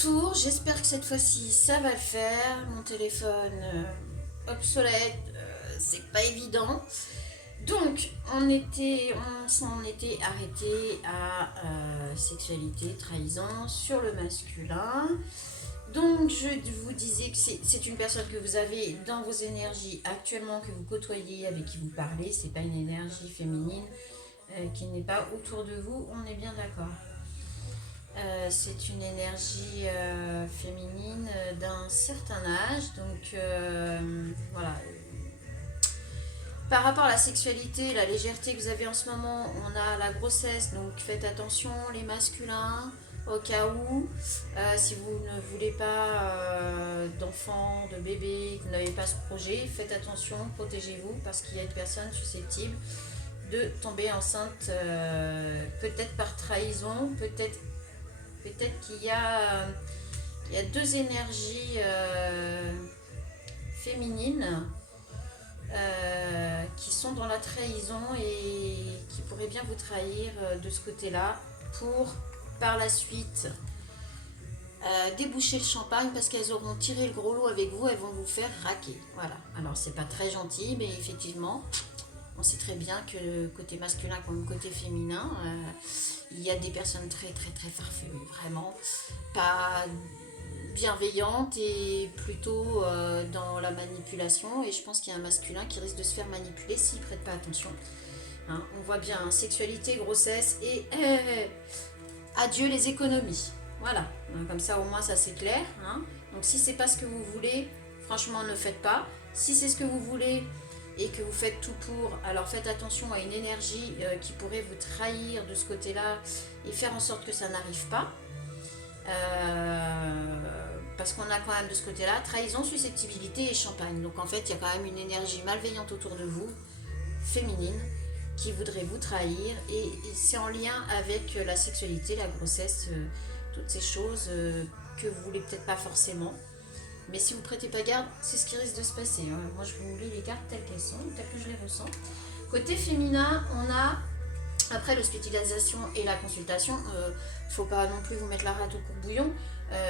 retour, j'espère que cette fois-ci ça va le faire. Mon téléphone obsolète, c'est pas évident. Donc, on s'en était arrêté à sexualité, trahison sur le masculin. Donc, je vous disais que c'est une personne que vous avez dans vos énergies actuellement, que vous côtoyez, avec qui vous parlez. C'est pas une énergie féminine qui n'est pas autour de vous, on est bien d'accord. C'est une énergie féminine d'un certain âge. Donc voilà. Par rapport à la sexualité, la légèreté que vous avez en ce moment, on a la grossesse. Donc faites attention les masculins au cas où. Si vous ne voulez pas d'enfants, de bébés, que vous n'avez pas ce projet, faites attention, protégez-vous parce qu'il y a une personne susceptible de tomber enceinte peut-être par trahison, peut-être qu'il y a deux énergies féminines qui sont dans la trahison et qui pourraient bien vous trahir de ce côté-là pour par la suite déboucher le champagne parce qu'elles auront tiré le gros lot avec vous, elles vont vous faire raquer. Voilà. Alors c'est pas très gentil, mais effectivement, on sait très bien que côté masculin comme côté féminin, il y a des personnes très très très farfelues, vraiment pas bienveillantes et plutôt dans la manipulation. Et je pense qu'il y a un masculin qui risque de se faire manipuler s'il ne prête pas attention. Hein, on voit bien hein, sexualité, grossesse et adieu les économies. Voilà, comme ça au moins ça c'est clair. Hein. Donc si c'est pas ce que vous voulez, franchement ne faites pas. Si c'est ce que vous voulez et que vous faites tout pour, alors faites attention à une énergie qui pourrait vous trahir de ce côté-là et faire en sorte que ça n'arrive pas. Parce qu'on a quand même de ce côté-là trahison, susceptibilité et champagne. Donc en fait, il y a quand même une énergie malveillante autour de vous, féminine, qui voudrait vous trahir. Et c'est en lien avec la sexualité, la grossesse, toutes ces choses que vous voulez peut-être pas forcément. Mais si vous prêtez pas garde, c'est ce qui risque de se passer. Hein. Moi, je vous lis les cartes telles qu'elles sont, telles que je les ressens. Côté féminin, on a, après l'hospitalisation et la consultation, faut pas non plus vous mettre la rate au courbouillon.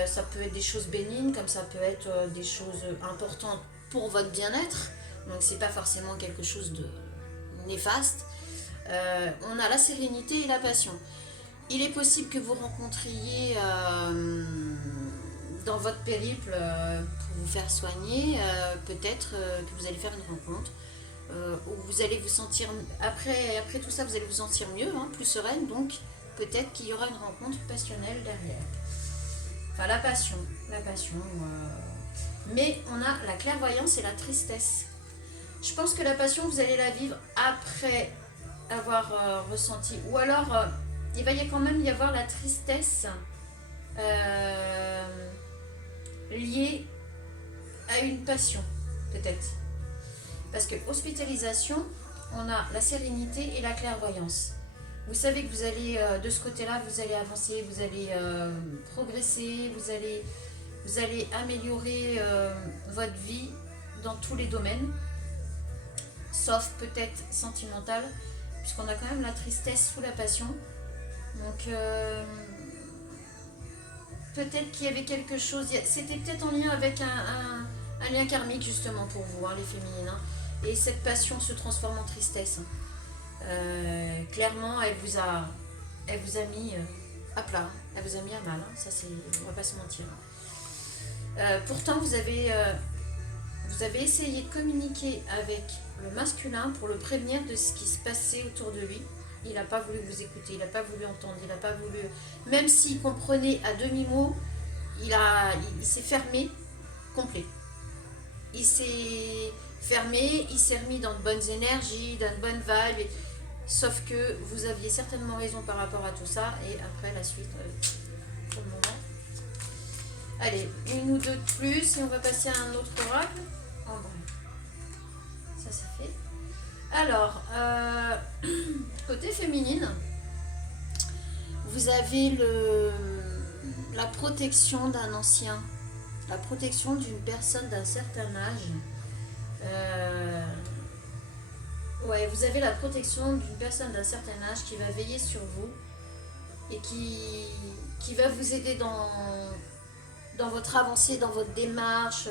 Ça peut être des choses bénignes, comme ça peut être des choses importantes pour votre bien-être. Donc, c'est pas forcément quelque chose de néfaste. On a la sérénité et la passion. Il est possible que vous rencontriez dans votre périple pour vous faire soigner, peut-être que vous allez faire une rencontre où vous allez vous sentir, après tout ça, vous allez vous sentir mieux, hein, plus sereine, donc peut-être qu'il y aura une rencontre passionnelle derrière. Enfin, la passion. Mais on a la clairvoyance et la tristesse. Je pense que la passion, vous allez la vivre après avoir ressenti, ou alors il va quand même y avoir la tristesse liée à une passion, peut-être. Parce que hospitalisation, on a la sérénité et la clairvoyance. Vous savez que vous allez, de ce côté-là, vous allez avancer, vous allez progresser, vous allez améliorer votre vie dans tous les domaines, sauf peut-être sentimental, puisqu'on a quand même la tristesse sous la passion. Donc, peut-être qu'il y avait quelque chose, c'était peut-être en lien avec un lien karmique justement pour vous, hein, les féminines. Hein. Et cette passion se transforme en tristesse. Clairement, elle vous a mis à plat, elle vous a mis à mal. Hein. Ça, on va pas se mentir. Pourtant, vous avez essayé de communiquer avec le masculin pour le prévenir de ce qui se passait autour de lui. Il n'a pas voulu vous écouter, il n'a pas voulu entendre, il n'a pas voulu... Même s'il comprenait à demi-mot, il s'est fermé complet. Il s'est fermé, il s'est remis dans de bonnes énergies, dans de bonnes vibes. Sauf que vous aviez certainement raison par rapport à tout ça. Et après, la suite, pour le moment. Allez, une ou deux de plus et on va passer à un autre oracle. En vrai. Ça, c'est fait. Alors, côté féminine, vous avez la protection d'un ancien, la protection d'une personne d'un certain âge. Ouais, vous avez la protection d'une personne d'un certain âge qui va veiller sur vous et qui va vous aider dans votre avancée, dans votre démarche,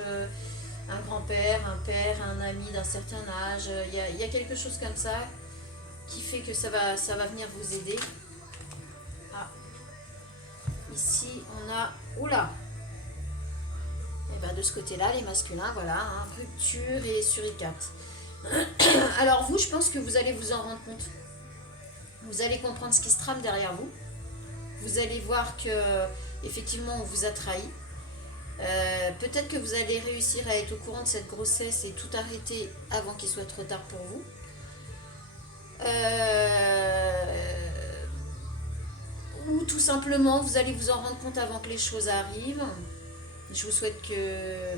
un grand-père, un père, un ami d'un certain âge, il y a quelque chose comme ça qui fait que ça va venir vous aider. Ah, ici on a, oula, et ben de ce côté-là, les masculins, voilà, hein, rupture et suricate. Alors vous, je pense que vous allez vous en rendre compte. Vous allez comprendre ce qui se trame derrière vous. Vous allez voir que effectivement on vous a trahi. Peut-être que vous allez réussir à être au courant de cette grossesse et tout arrêter avant qu'il soit trop tard pour vous. Ou tout simplement vous allez vous en rendre compte avant que les choses arrivent. Je vous souhaite que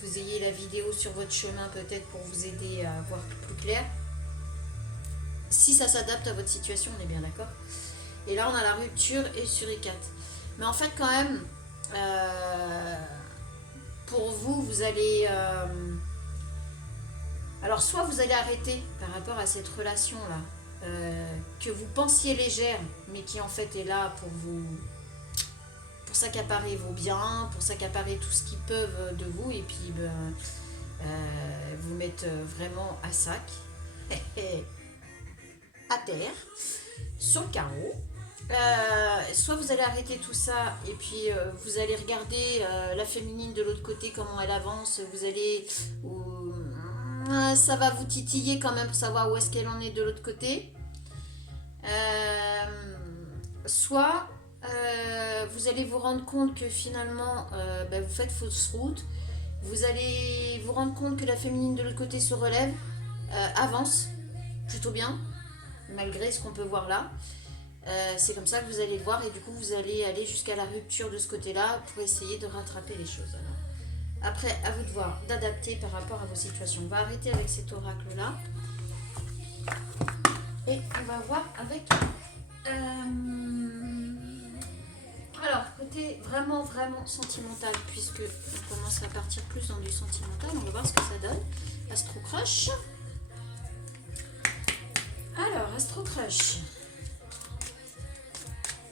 vous ayez la vidéo sur votre chemin peut-être pour vous aider à voir plus clair. Si ça s'adapte à votre situation, on est bien d'accord. Et là on a la rupture et suricate. Mais en fait quand même, pour vous, vous allez... alors soit vous allez arrêter par rapport à cette relation-là, que vous pensiez légère, mais qui en fait est là pour vous... pour s'accaparer vos biens, pour s'accaparer tout ce qu'ils peuvent de vous, et puis vous mettre vraiment à sac, à terre, sur le carreau. Soit vous allez arrêter tout ça et puis vous allez regarder la féminine de l'autre côté, comment elle avance, vous allez ça va vous titiller quand même pour savoir où est-ce qu'elle en est de l'autre côté. Soit vous allez vous rendre compte que finalement vous faites fausse route, vous allez vous rendre compte que la féminine de l'autre côté se relève, avance plutôt bien malgré ce qu'on peut voir là. C'est comme ça que vous allez le voir et du coup vous allez aller jusqu'à la rupture de ce côté-là pour essayer de rattraper les choses. Alors, après, à vous de voir, d'adapter par rapport à vos situations. On va arrêter avec cet oracle-là et on va voir avec... Alors, côté vraiment sentimental, puisque on commence à partir plus dans du sentimental, on va voir ce que ça donne. Astro Crush. Alors, Astro Crush.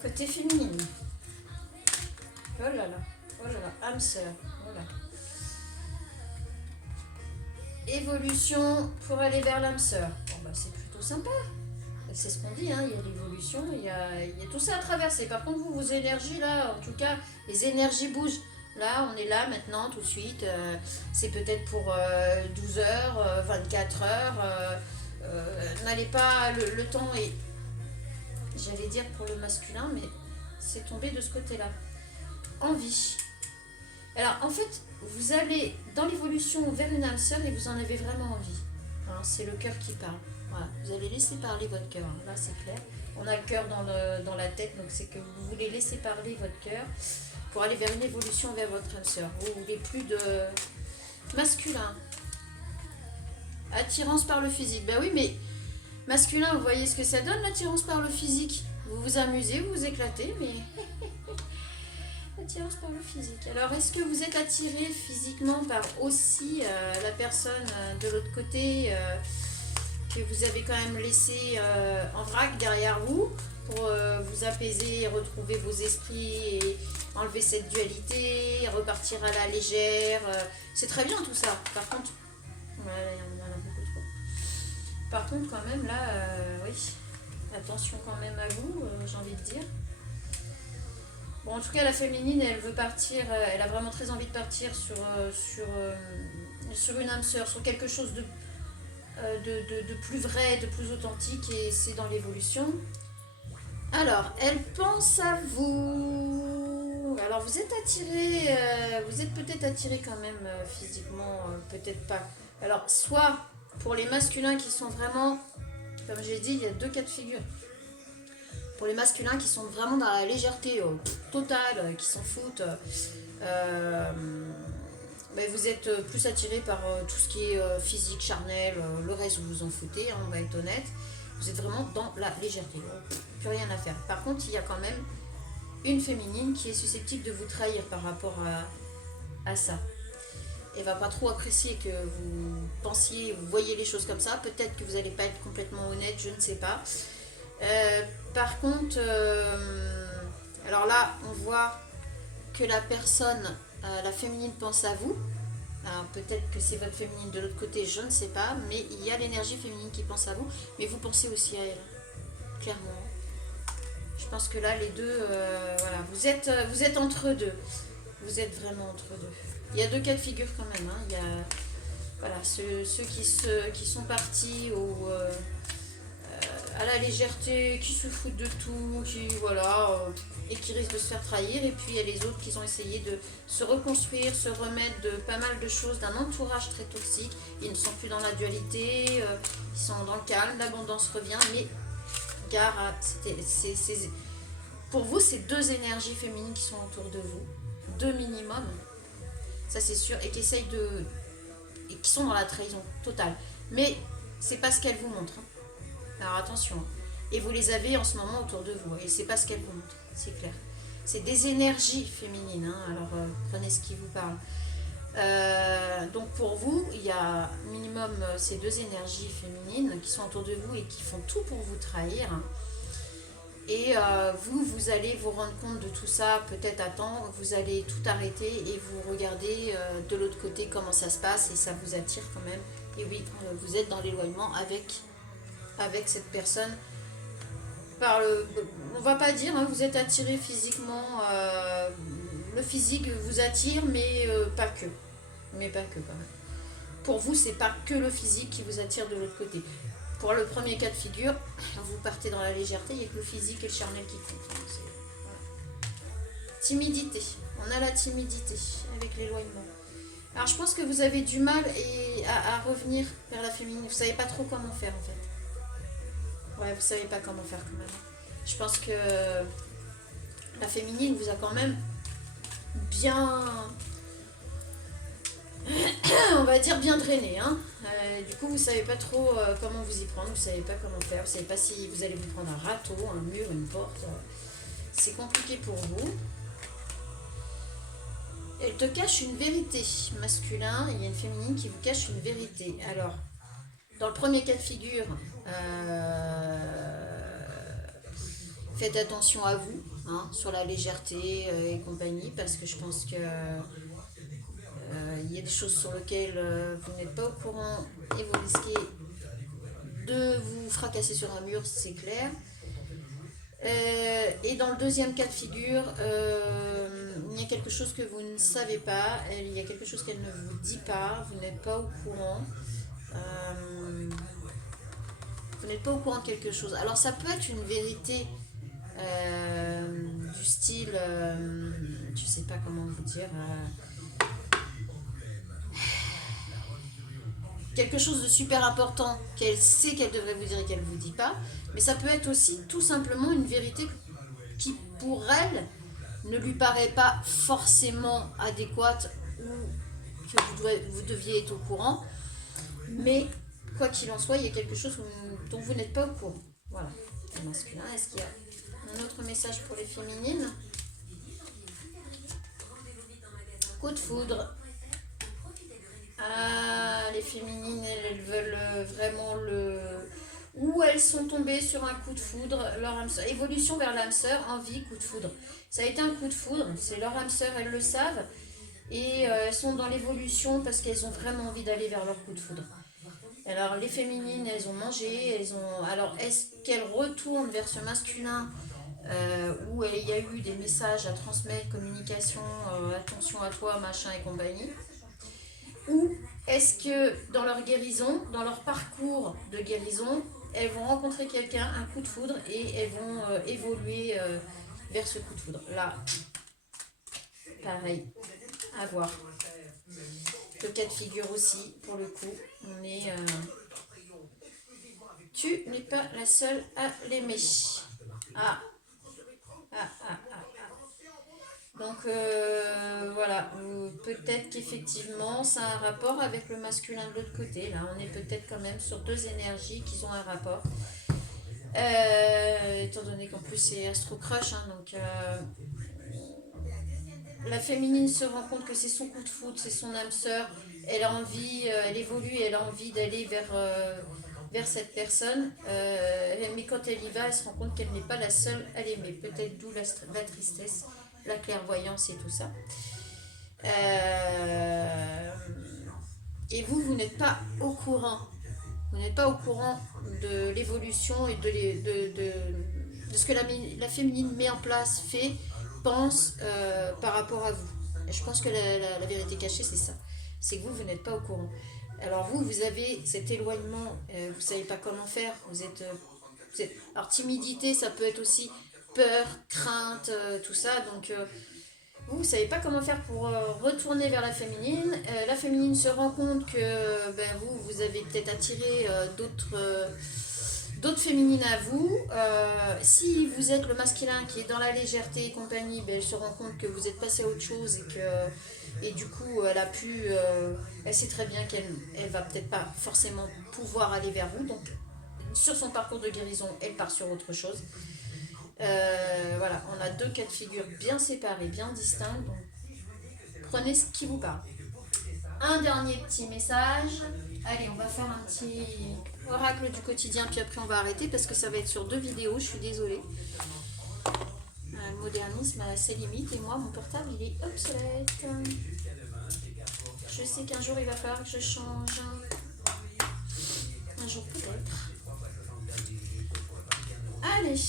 Côté féminine. Oh là là, âme sœur. Voilà. Évolution pour aller vers l'âme sœur. Bon bah c'est plutôt sympa. C'est ce qu'on dit, hein. Il y a l'évolution, il y a tout ça à traverser. Par contre, vos énergies là, en tout cas, les énergies bougent. Là, on est là maintenant, tout de suite. C'est peut-être pour 12 heures, 24 heures. N'allez pas, le temps est... J'allais dire pour le masculin, mais c'est tombé de ce côté-là. Envie. Alors, en fait, vous allez dans l'évolution vers une âme sœur et vous en avez vraiment envie. Hein, c'est le cœur qui parle. Voilà. Vous allez laisser parler votre cœur. Là, c'est clair. On a le cœur dans la tête, donc c'est que vous voulez laisser parler votre cœur pour aller vers une évolution vers votre âme sœur. Vous voulez plus de masculin. Attirance par le physique. Ben oui, mais... Masculin, vous voyez ce que ça donne, l'attirance par le physique. Vous vous amusez, vous vous éclatez, mais... attirance par le physique. Alors, est-ce que vous êtes attiré physiquement par aussi la personne de l'autre côté que vous avez quand même laissé en vrac derrière vous pour vous apaiser, retrouver vos esprits et enlever cette dualité, repartir à la légère. C'est très bien tout ça. Par contre, ouais, il y en a beaucoup trop. Par contre, quand même, là, oui, attention quand même à vous, j'ai envie de dire. Bon, en tout cas, la féminine, elle veut partir, elle a vraiment très envie de partir sur une âme sœur, sur quelque chose de plus vrai, de plus authentique, et c'est dans l'évolution. Alors, elle pense à vous. Alors, vous êtes attiré, vous êtes peut-être attiré quand même physiquement, peut-être pas. Alors, soit pour les masculins qui sont vraiment, comme j'ai dit, il y a deux cas de figure. Pour les masculins qui sont vraiment dans la légèreté totale, qui s'en foutent, mais vous êtes plus attiré par tout ce qui est physique, charnel, le reste vous vous en foutez, hein, on va être honnête. Vous êtes vraiment dans la légèreté, plus rien à faire. Par contre, il y a quand même une féminine qui est susceptible de vous trahir par rapport à ça. Elle va pas trop apprécier que vous pensiez, vous voyez les choses comme ça. Peut-être que vous n'allez pas être complètement honnête, je ne sais pas. Par contre, alors là, on voit que la personne la féminine pense à vous. Alors peut-être que c'est votre féminine de l'autre côté, je ne sais pas, mais il y a l'énergie féminine qui pense à vous, mais vous pensez aussi à elle, clairement. Je pense que là, les deux, voilà, vous êtes entre deux. Vous êtes vraiment entre deux. Il y a deux cas de figure quand même. Hein. Il y a voilà, ceux qui sont partis à la légèreté, qui se foutent de tout, qui voilà, et qui risquent de se faire trahir. Et puis il y a les autres qui ont essayé de se reconstruire, se remettre de pas mal de choses, d'un entourage très toxique. Ils ne sont plus dans la dualité, ils sont dans le calme, l'abondance revient, mais gare à, pour vous, c'est deux énergies féminines qui sont autour de vous, deux minimum, ça c'est sûr, et qui essayent et qui sont dans la trahison totale. Mais c'est pas ce qu'elles vous montrent. Hein. Alors attention. Hein. Et vous les avez en ce moment autour de vous, et c'est pas ce qu'elles vous montrent, c'est clair. C'est des énergies féminines, hein. Alors prenez ce qui vous parle. Donc pour vous, il y a minimum ces deux énergies féminines qui sont autour de vous et qui font tout pour vous trahir. Hein. Et vous allez vous rendre compte de tout ça, peut-être à temps, vous allez tout arrêter et vous regardez de l'autre côté comment ça se passe et ça vous attire quand même. Et oui, vous êtes dans l'éloignement avec cette personne. On va pas dire, hein, vous êtes attiré physiquement, le physique vous attire, mais pas que. Mais pas que quand même. Pour vous, c'est pas que le physique qui vous attire de l'autre côté. Pour le premier cas de figure, vous partez dans la légèreté, il n'y a que le physique et le charnel qui comptent. Voilà. Timidité. On a la timidité avec l'éloignement. Alors je pense que vous avez du mal à revenir vers la féminine. Vous ne savez pas trop comment faire en fait. Ouais, vous ne savez pas comment faire quand même. Je pense que la féminine vous a quand même bien... on va dire bien drainé. Hein. Du coup, vous savez pas trop comment vous y prendre, vous savez pas comment faire, vous savez pas si vous allez vous prendre un râteau, un mur, une porte. C'est compliqué pour vous. Elle te cache une vérité masculin, il y a une féminine qui vous cache une vérité. Alors, dans le premier cas de figure, faites attention à vous, hein, sur la légèreté et compagnie, parce que je pense que il y a des choses sur lesquelles vous n'êtes pas au courant et vous risquez de vous fracasser sur un mur, c'est clair. Et dans le deuxième cas de figure, il y a quelque chose que vous ne savez pas, il y a quelque chose qu'elle ne vous dit pas, vous n'êtes pas au courant. Vous n'êtes pas au courant de quelque chose. Alors ça peut être une vérité du style, je sais pas comment vous dire... quelque chose de super important qu'elle sait qu'elle devrait vous dire et qu'elle ne vous dit pas, mais ça peut être aussi tout simplement une vérité qui pour elle ne lui paraît pas forcément adéquate ou que vous deviez être au courant, mais quoi qu'il en soit, il y a quelque chose dont vous n'êtes pas au courant. Voilà, le masculin. Est-ce qu'il y a un autre message pour les féminines? Coup de foudre. Ah, les féminines, elles veulent vraiment ou elles sont tombées sur un coup de foudre, leur âme sœur. Évolution vers l'âme sœur, envie, coup de foudre. Ça a été un coup de foudre, c'est leur âme sœur, elles le savent. Et elles sont dans l'évolution parce qu'elles ont vraiment envie d'aller vers leur coup de foudre. Alors les féminines, elles ont mangé, alors est-ce qu'elles retournent vers ce masculin où il y a eu des messages à transmettre, communication, attention à toi, machin et compagnie? Ou est-ce que dans leur guérison, dans leur parcours de guérison, elles vont rencontrer quelqu'un, un coup de foudre, et elles vont évoluer vers ce coup de foudre? Là, pareil, à voir. Le cas de figure aussi, pour le coup, on est... tu n'es pas la seule à l'aimer. Ah. Donc voilà, peut-être qu'effectivement ça a un rapport avec le masculin de l'autre côté. Là, on est peut-être quand même sur deux énergies qui ont un rapport. Étant donné qu'en plus c'est Astro Crush, hein, donc la féminine se rend compte que c'est son coup de foudre, c'est son âme sœur. Elle a envie, elle évolue, elle a envie d'aller vers cette personne. Mais quand elle y va, elle se rend compte qu'elle n'est pas la seule à l'aimer. Peut-être d'où la tristesse, la clairvoyance et tout ça. Euh, et vous n'êtes pas au courant. Vous n'êtes pas au courant de l'évolution et de ce que la féminine met en place, fait, pense par rapport à vous. Et je pense que la vérité cachée, c'est ça. C'est que vous n'êtes pas au courant. Alors vous avez cet éloignement, vous ne savez pas comment faire. Alors timidité, ça peut être aussi peur, crainte, tout ça. Donc vous ne savez pas comment faire pour retourner vers la féminine. La féminine se rend compte que vous avez peut-être attiré d'autres féminines à vous. Si vous êtes le masculin qui est dans la légèreté et compagnie, elle se rend compte que vous êtes passé à autre chose et du coup elle sait très bien qu'elle va peut-être pas forcément pouvoir aller vers vous. Donc sur son parcours de guérison, elle part sur autre chose. Voilà, on a deux cas de figure bien séparés, bien distincts. Donc prenez ce qui vous parle. Un dernier petit message. Allez, on va faire un petit oracle du quotidien, puis après on va arrêter parce que ça va être sur 2 vidéos, je suis désolée. Le modernisme a ses limites et moi, mon portable, il est obsolète. Je sais qu'un jour, il va falloir que je change. Un jour peut-être. Allez,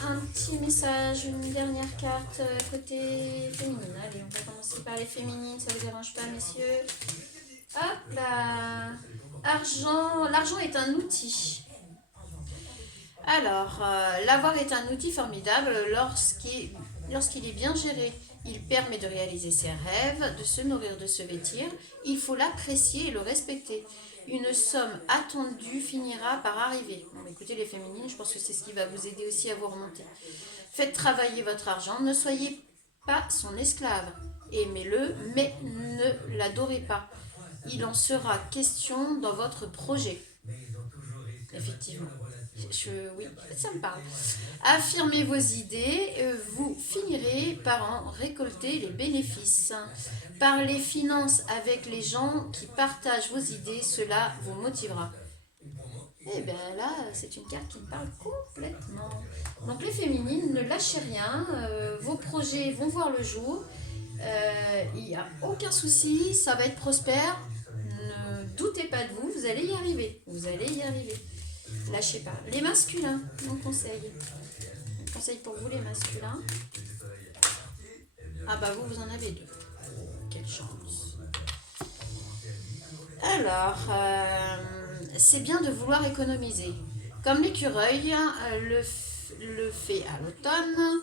un petit message, une dernière carte côté féminine. Allez, on va commencer par les féminines, ça ne vous dérange pas, messieurs. Hop là. L'argent est un outil. Alors, l'avoir est un outil formidable lorsqu'il est bien géré. Il permet de réaliser ses rêves, de se nourrir, de se vêtir. Il faut l'apprécier et le respecter. Une somme attendue finira par arriver. Bon, écoutez les féminines, je pense que c'est ce qui va vous aider aussi à vous remonter. Faites travailler votre argent, ne soyez pas son esclave. Aimez-le, mais ne l'adorez pas. Il en sera question dans votre projet. Effectivement. Oui, ça me parle. Affirmez vos idées, vous finirez par en récolter les bénéfices. Parlez finances avec les gens qui partagent vos idées, cela vous motivera. Et bien là, c'est une carte qui me parle complètement. Donc les féminines, ne lâchez rien, vos projets vont voir le jour, il n'y a aucun souci, ça va être prospère. Ne doutez pas de vous, vous allez y arriver. Vous allez y arriver. Lâchez pas. Les masculins, mon conseil. Mon conseil pour vous, les masculins. Ah bah vous en avez 2. Quelle chance. Alors, c'est bien de vouloir économiser. Comme l'écureuil le fait à l'automne,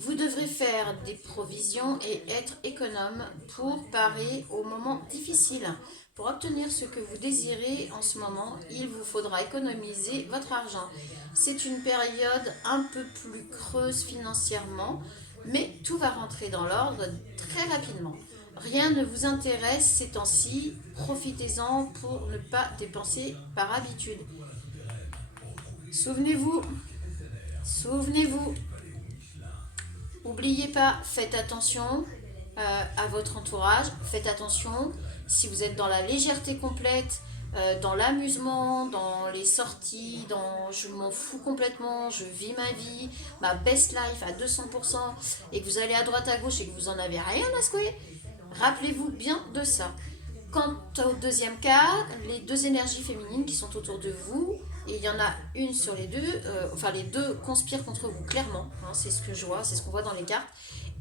vous devrez faire des provisions et être économe pour parer aux moments difficiles. Pour obtenir ce que vous désirez en ce moment, il vous faudra économiser votre argent. C'est une période un peu plus creuse financièrement, mais tout va rentrer dans l'ordre très rapidement. Rien ne vous intéresse ces temps-ci, profitez-en pour ne pas dépenser par habitude. Souvenez-vous, n'oubliez pas, faites attention à votre entourage, faites attention. Si vous êtes dans la légèreté complète, dans l'amusement, dans les sorties, dans je m'en fous complètement, je vis ma vie, ma best life à 200%, et que vous allez à droite à gauche et que vous en avez rien à secouer, rappelez-vous bien de ça. Quant au deuxième cas, les 2 énergies féminines qui sont autour de vous, et il y en a une sur les deux, les 2 conspirent contre vous, clairement, hein, c'est ce que je vois, c'est ce qu'on voit dans les cartes.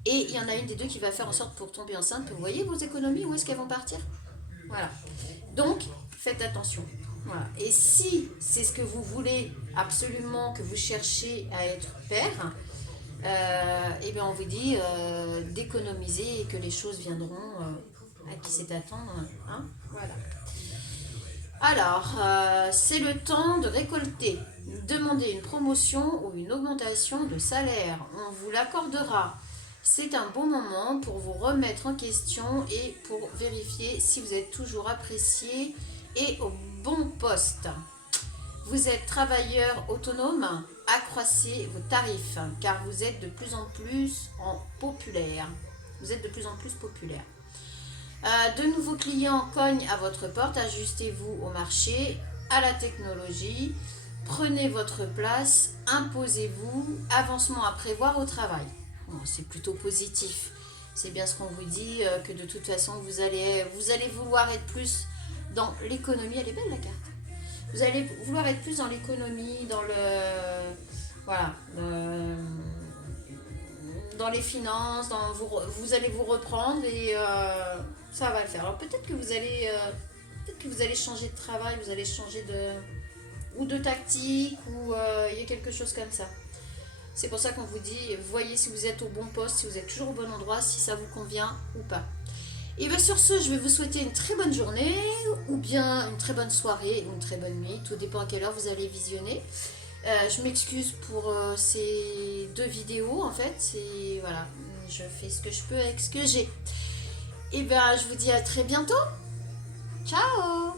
Et il y en a une des 2 qui va faire en sorte pour tomber enceinte. Vous voyez vos économies, où est-ce qu'elles vont partir? Voilà. Donc, faites attention. Voilà. Et si c'est ce que vous voulez absolument, que vous cherchez à être père, eh bien on vous dit d'économiser et que les choses viendront à qui c'est attendre. Hein, voilà. Alors, c'est le temps de récolter. Demandez une promotion ou une augmentation de salaire. On vous l'accordera. C'est un bon moment pour vous remettre en question et pour vérifier si vous êtes toujours apprécié et au bon poste. Vous êtes travailleur autonome, accroissez vos tarifs car vous êtes de plus en plus populaire. Vous êtes de plus en plus populaire. De nouveaux clients cognent à votre porte, ajustez-vous au marché, à la technologie, prenez votre place, imposez-vous, avancement à prévoir au travail. Bon, c'est plutôt positif. C'est bien ce qu'on vous dit, que de toute façon, vous allez vouloir être plus dans l'économie. Elle est belle la carte. Vous allez vouloir être plus dans l'économie, dans le... Voilà. Dans les finances, vous allez vous reprendre et ça va le faire. Alors peut-être que vous allez changer de travail, vous allez changer de tactique, ou il y a quelque chose comme ça. C'est pour ça qu'on vous dit, voyez si vous êtes au bon poste, si vous êtes toujours au bon endroit, si ça vous convient ou pas. Et bien sur ce, je vais vous souhaiter une très bonne journée, ou bien une très bonne soirée, ou une très bonne nuit, tout dépend à quelle heure vous allez visionner. Je m'excuse pour ces 2 vidéos, en fait, voilà, je fais ce que je peux avec ce que j'ai. Et bien je vous dis à très bientôt, ciao.